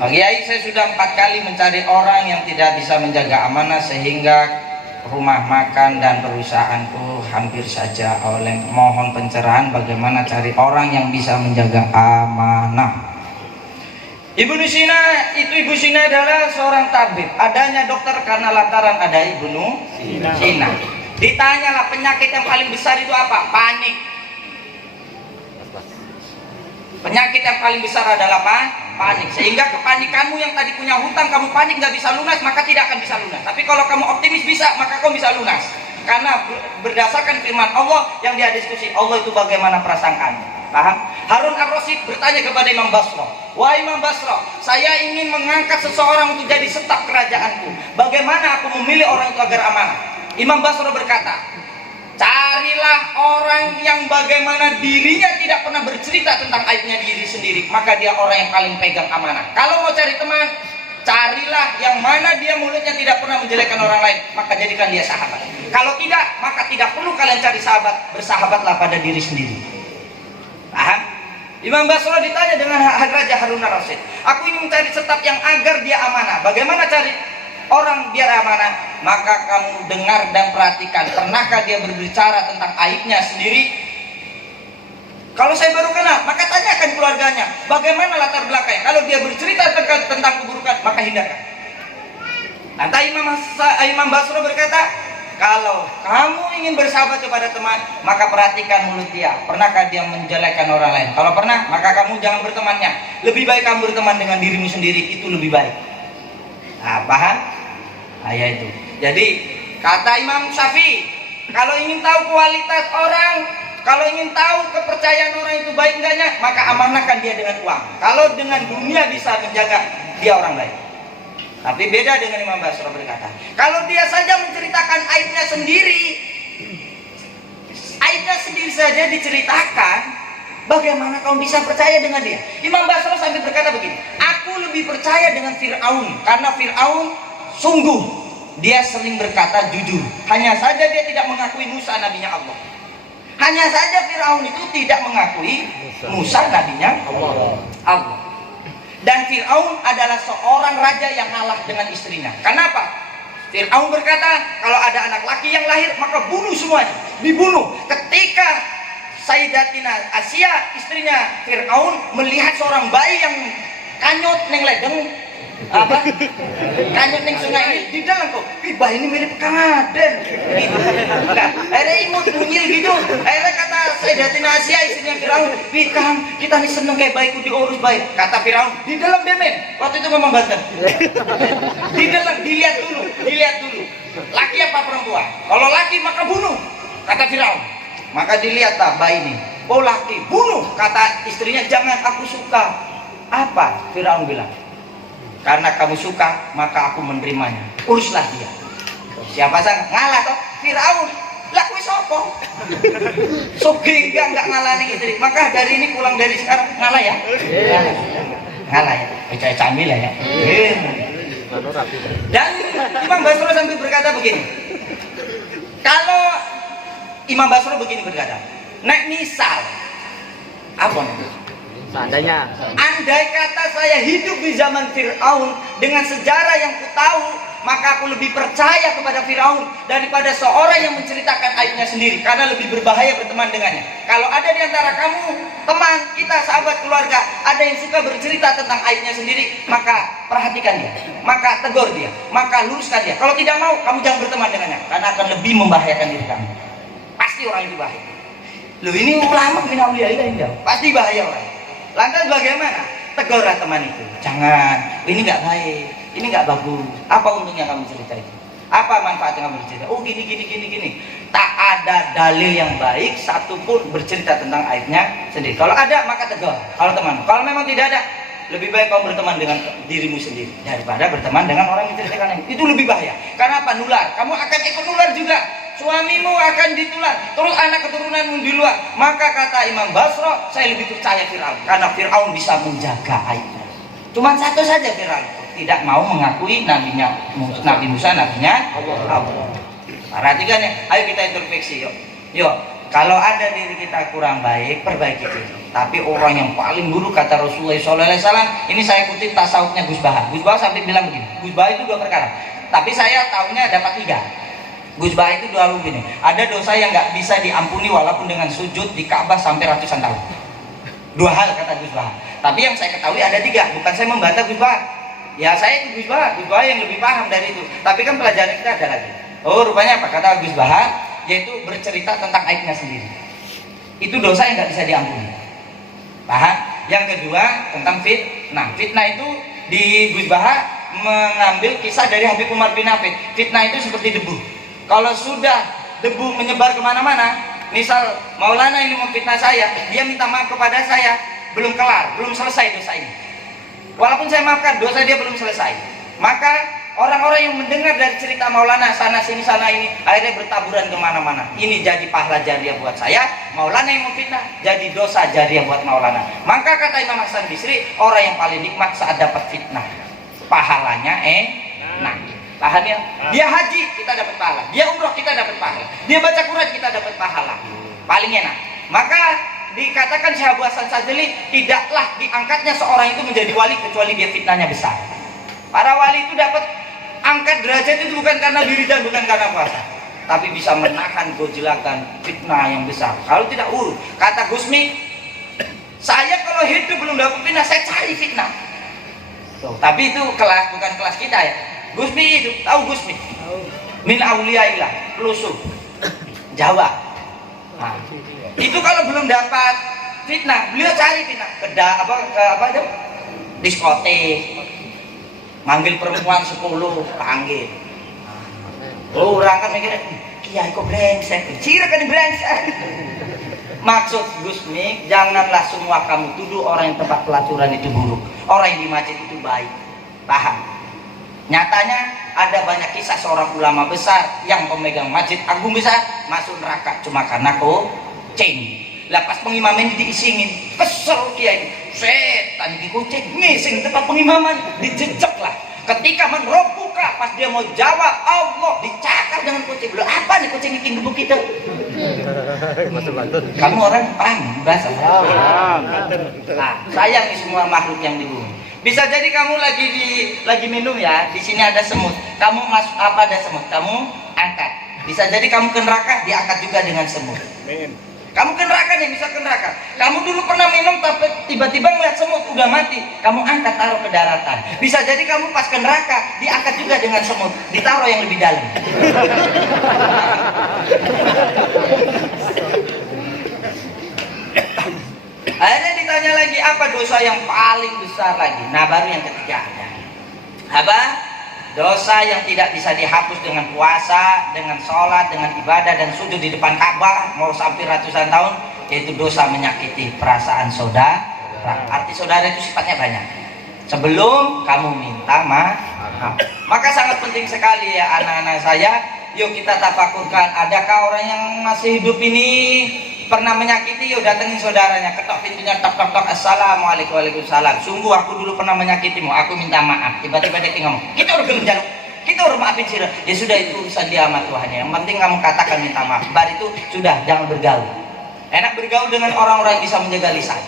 Pak Kiai, saya sudah 4 kali mencari orang yang tidak bisa menjaga amanah sehingga rumah makan dan perusahaanku hampir saja oleng. Mohon pencerahan bagaimana cari orang yang bisa menjaga amanah. Ibnu Sina, Ibu Sina adalah seorang tabib. Adanya dokter karena lantaran ada Ibnu Sina. Ditanyalah penyakit yang paling besar itu apa? Panik. Penyakit yang paling besar adalah apa? Panik. Sehingga kepanikanmu yang tadi punya hutang, kamu panik nggak bisa lunas, maka tidak akan bisa lunas. Tapi kalau kamu optimis bisa, maka kamu bisa lunas. Karena berdasarkan firman Allah yang dia diskusi, Allah itu bagaimana prasangkaannya. Paham? Harun ar-Rasyid bertanya kepada Imam Basra, wahai Imam Basra, saya ingin mengangkat seseorang untuk jadi staf kerajaanku. Bagaimana aku memilih orang itu agar amanah? Imam Basra berkata, carilah orang yang bagaimana dirinya tidak pernah bercerita tentang aibnya diri sendiri, maka dia orang yang paling pegang amanah. Kalau mau cari teman, carilah yang mana dia mulutnya tidak pernah menjelekkan orang lain, maka jadikan dia sahabat. Kalau tidak, maka tidak perlu kalian cari sahabat, bersahabatlah pada diri sendiri. Paham? Imam Basra ditanya dengan Raja Harun ar-Rasyid, aku ingin mencari staf yang agar dia amanah. Bagaimana cari orang biar amanah? Maka kamu dengar dan perhatikan, pernahkah dia berbicara tentang aibnya sendiri? Kalau saya baru kenal, maka tanyakan keluarganya, bagaimana latar belakangnya. Kalau dia bercerita tentang keburukan, maka hindarkan. Nanti Imam Basra berkata, kalau kamu ingin bersahabat kepada teman, maka perhatikan mulut dia. Pernahkah dia menjelekkan orang lain? Kalau pernah, maka kamu jangan bertemannya. Lebih baik kamu berteman dengan dirimu sendiri, itu lebih baik. Nah, paham? Nah, ya itu. Jadi kata Imam Syafi'i, kalau ingin tahu kualitas orang, kalau ingin tahu kepercayaan orang itu baik enggaknya, maka amanahkan dia dengan uang. Kalau dengan dunia bisa menjaga, dia orang baik. Tapi beda dengan Imam Basra berkata, kalau dia saja menceritakan aibnya sendiri saja diceritakan, bagaimana kamu bisa percaya dengan dia? Imam Basra sampai berkata begini, aku lebih percaya dengan Fir'aun, karena Fir'aun sungguh dia sering berkata jujur. Hanya saja dia tidak mengakui Musa nabinya Allah. Hanya saja Fir'aun itu tidak mengakui Musa nabinya Allah. Dan Fir'aun adalah seorang raja yang ngalah dengan istrinya. Kenapa? Fir'aun berkata, kalau ada anak laki yang lahir, maka bunuh semuanya. Dibunuh. Ketika Sayyidatina Asia, istrinya Fir'aun, melihat seorang bayi yang kanyut neng ledeng, kanyut neng sungai ini, di dalam kok, bayi ini mirip Kang Aden. Nah, akhirnya imut bunyil gitu. Akhirnya kata Sayyidatina Asia, istrinya Fir'aun, Kang, kita nih seneng kayak bayiku diurus baik. Kata Fir'aun, di dalam demen. Waktu itu memang banten. Di dalam, dilihat dulu. Laki apa perempuan? Kalau laki maka bunuh. Kata Fir'aun. Maka dilihatlah bayi ini. Oh laki, bunuh. Kata istrinya, jangan, aku suka. Apa? Fir'aun bilang, karena kamu suka, maka aku menerimanya. Uruslah dia. Siapa sang ngalah toh? Fir'aun. Lah kuwi sapa? Sugih enggak ngalani istri. Maka dari ini pulang dari sekarang ngalah ya. Ngalah ya. Percaya camil ya. Dan Imam Basra sambil berkata begini. Kalau Imam Basra begini berkata, nek misal apa nih? Seandainya, andai kata saya hidup di zaman Fir'aun dengan sejarah yang ku tahu, maka aku lebih percaya kepada Fir'aun daripada seorang yang menceritakan aibnya sendiri, karena lebih berbahaya berteman dengannya. Kalau ada di antara kamu, teman kita, sahabat, keluarga, ada yang suka bercerita tentang aibnya sendiri, maka perhatikan dia, maka tegur dia, maka luruskan dia. Kalau tidak mau, kamu jangan berteman dengannya, karena akan lebih membahayakan diri kamu. Pasti orang itu bahaya. Loh, ini ulama min auliya ini pasti bahaya orang. Lantas bagaimana? Tegurlah teman itu. Jangan, ini nggak baik, ini nggak bagus. Apa untungnya kamu cerita itu? Apa manfaatnya kamu bercerita? Oh gini. Tak ada dalil yang baik satupun bercerita tentang aibnya sendiri. Kalau ada maka tegur. Kalau teman, kalau memang tidak ada, lebih baik kamu berteman dengan dirimu sendiri daripada berteman dengan orang yang menceritakan aib. Itu lebih bahaya. Karena apa? Nular. Kamu akan ikut nular juga. Suamimu akan ditular, terus anak keturunanmu di luar. Maka kata Imam Basra, saya lebih percaya Fir'aun, karena Fir'aun bisa menjaga aibnya. Cuma satu saja Fir'aun, tidak mau mengakui Nabi Musa nabinya Allah. Perhatikan ya, ayo kita introspeksi yuk. Kalau ada diri kita kurang baik, perbaiki diri. Tapi orang yang paling buruk kata Rasulullah SAW, ini saya kutip tasawufnya Gus Baha. Gus Baha sampai bilang begini, Gus Baha itu 2 perkara. Tapi saya tahunya dapat 3. Gus Baha itu dua begini, ada dosa yang nggak bisa diampuni walaupun dengan sujud di Ka'bah sampai ratusan tahun. 2 hal kata Gus Baha. Tapi yang saya ketahui ada 3. Bukan saya membantah Gus Baha. Ya saya itu Gus Baha yang lebih paham dari itu. Tapi kan pelajaran kita ada lagi. Oh rupanya apa kata Gus Baha? Yaitu bercerita tentang aibnya sendiri. Itu dosa yang nggak bisa diampuni. Paham? Yang kedua tentang fitnah. Fitnah itu di Gus Baha mengambil kisah dari Habib Umar bin Hafid. Fitnah itu seperti debu. Kalau sudah debu menyebar kemana-mana, misal Maulana ini memfitnah saya, dia minta maaf kepada saya, belum kelar, belum selesai dosa ini. Walaupun saya maafkan, dosa dia belum selesai. Maka orang-orang yang mendengar dari cerita Maulana sana sini sana ini akhirnya bertaburan kemana-mana. Ini jadi pahala jariah buat saya, Maulana yang memfitnah jadi dosa jariah buat Maulana. Maka kata Imam Hasan Bisri, orang yang paling nikmat saat dapat fitnah, pahalanya nah, paham ya? Dia haji kita dapat pahala, dia umroh kita dapat pahala, dia baca Quran kita dapat pahala, paling enak. Maka dikatakan Syekh Abu Hasan Sadzali, tidaklah diangkatnya seorang itu menjadi wali kecuali dia fitnahnya besar. Para wali itu dapat angkat derajat itu bukan karena diri dan bukan karena puasa, tapi bisa menahan gojelakan fitnah yang besar. Kalau tidak kata Gusmi, saya kalau hidup belum dapat fitnah, saya cari fitnah. Tapi itu kelas bukan kelas kita ya. Gusmi itu tahu Gusmi? Min auliyaillah, Pelusuh, Jawa. Nah, itu kalau belum dapat fitnah, beliau cari fitnah ke apa itu? Diskotik. Manggil perempuan 10, panggil. Orang kan mikirnya, kiai kok brengsek, cira kan brengsek. Maksud Gusmi, janganlah semua kamu tuduh orang yang tempat pelacuran itu buruk, orang yang di masjid itu baik. Paham? Nyatanya ada banyak kisah seorang ulama besar yang pemegang masjid agung besar masuk neraka cuma karena kucing. Lepas pengimaman diisingin, kesel kiai, setan di kucing, ngising tempat pengimaman, dijejek lah. Ketika menrobuka, pas dia mau jawab Allah, dicakar dengan kucing. Belum apa nih kucing iking gebuk kita? Kamu orang paham bahasa? Nah, sayang nih semua makhluk yang di bumi. Bisa jadi kamu lagi minum ya, di sini ada semut. Kamu masuk apa ada semut? Kamu angkat. Bisa jadi kamu ke neraka, diangkat juga dengan semut. Kamu ke neraka nih, bisa ke neraka. Kamu dulu pernah minum tapi tiba-tiba ngeliat semut udah mati, kamu angkat taruh ke daratan. Bisa jadi kamu pas ke neraka diangkat juga dengan semut, ditaruh yang lebih dalam. Akhirnya ditanya lagi apa dosa yang paling besar lagi. Nah baru yang ketiga ada apa? Dosa yang tidak bisa dihapus dengan puasa, dengan sholat, dengan ibadah dan sujud di depan Ka'bah mau sampai ratusan tahun, yaitu dosa menyakiti perasaan saudara. Arti saudara itu sifatnya banyak. Sebelum kamu minta maaf, maka sangat penting sekali ya anak-anak saya. Yuk kita tafakurkan, adakah orang yang masih hidup ini pernah menyakiti? Yuk datengin saudaranya, ketok pintunya, tok tok tok, assalamualaikum, waalaikumsalam. Sungguh aku dulu pernah menyakitimu, aku minta maaf. Tiba-tiba dia ngomong, kita udah menjaluk, kita udah maafin sih. Ya sudah, itu urusan dia sama Tuhan. Yang penting kamu katakan minta maaf. Bar itu sudah, jangan bergaul. Enak bergaul dengan orang-orang yang bisa menjaga lisan,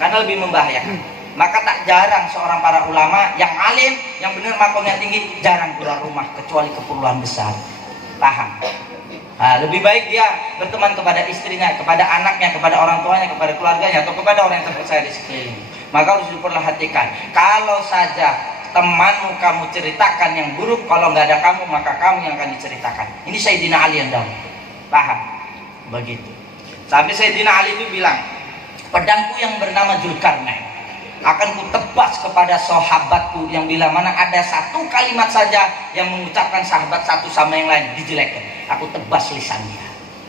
karena lebih membahayakan. Maka tak jarang seorang para ulama yang alim, yang benar makomnya tinggi, jarang keluar rumah kecuali keperluan besar. Paham? Nah, lebih baik dia berteman kepada istrinya, kepada anaknya, kepada orang tuanya, kepada keluarganya, atau kepada orang yang terpercaya di sekeliling. Maka harus diperhatikan. Kalau saja temanmu kamu ceritakan yang buruk, kalau nggak ada kamu maka kamu yang akan diceritakan. Ini Sayyidina Ali yang dahulu. Paham? Begitu. Sampai Sayyidina Ali itu bilang, pedangku yang bernama Zulkarnain akan kutebas kepada sahabatku yang bila mana ada satu kalimat saja yang mengucapkan sahabat satu sama yang lain dijelekkan, aku tebas lisannya.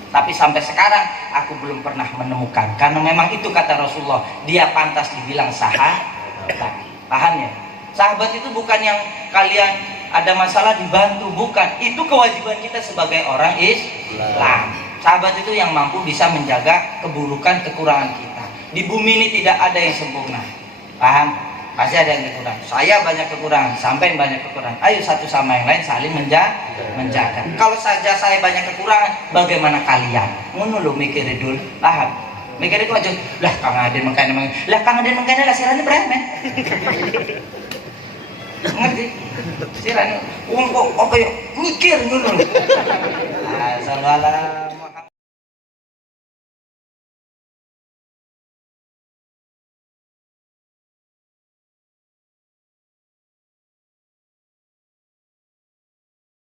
Tapi sampai sekarang aku belum pernah menemukan, karena memang itu kata Rasulullah, dia pantas dibilang sahabat. Paham ya? Sahabat itu bukan yang kalian ada masalah dibantu, bukan. Itu kewajiban kita sebagai orang Islam. Sahabat itu yang mampu bisa menjaga keburukan, kekurangan kita. Di bumi ini tidak ada yang sempurna. Paham? pasti ada yang kekurangan. Saya banyak kekurangan, sampai banyak kekurangan. Ayo satu sama yang lain saling menjaga. Kalau saja saya banyak kekurangan, bagaimana kalian? Ngono lo mikir dulu, paham? Mikir itu aja. Lah Kang Aden makanya lah Kang Aden makanya lah sirane bremen. Ngerti? Sirane wong kok apa ya mikir ngono. Assalamualaikum.